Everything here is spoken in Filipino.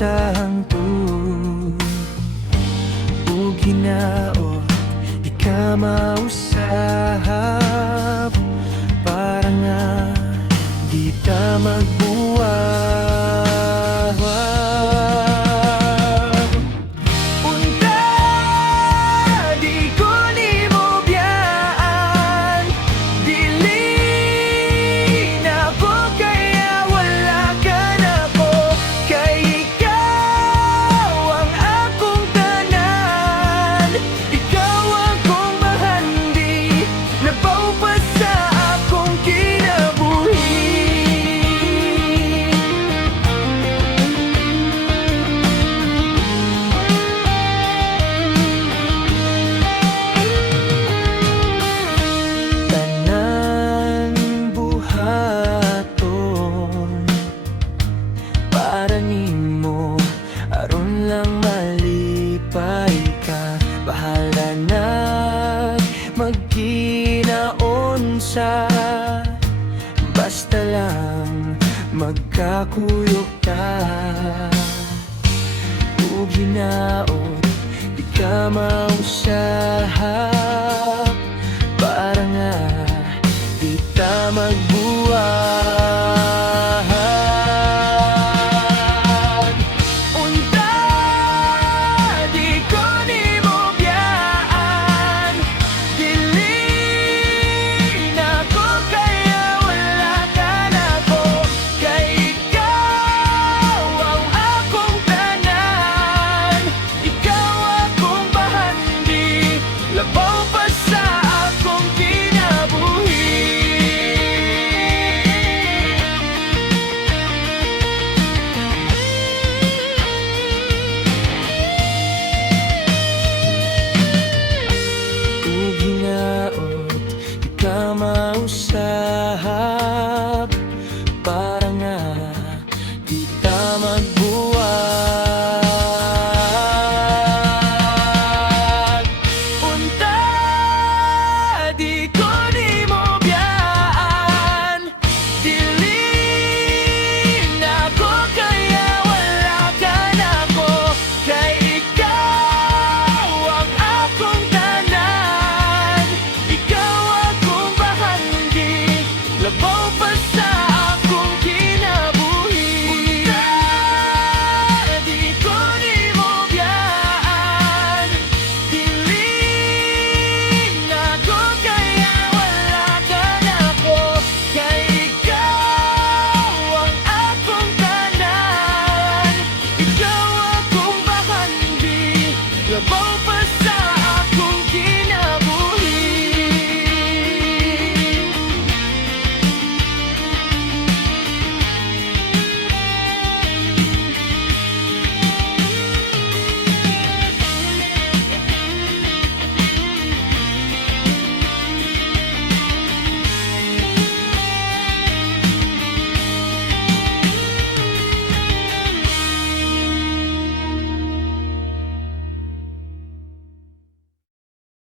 sa hangtod ug hinaot di ka mausab para nga di ta magbuwag. Unta di ko nimo biyaan, dili na ko kaya wala ka na ko, kay ikaw ang akong tanan, ikaw akong mahandi, nabaw pa sa akong kinabuhi. Tanan buhaton para nimo, aron lang malipay ka. Bahala na magkinaunsa, basta lang magkakuyog ta ug hinaot di ka mausahab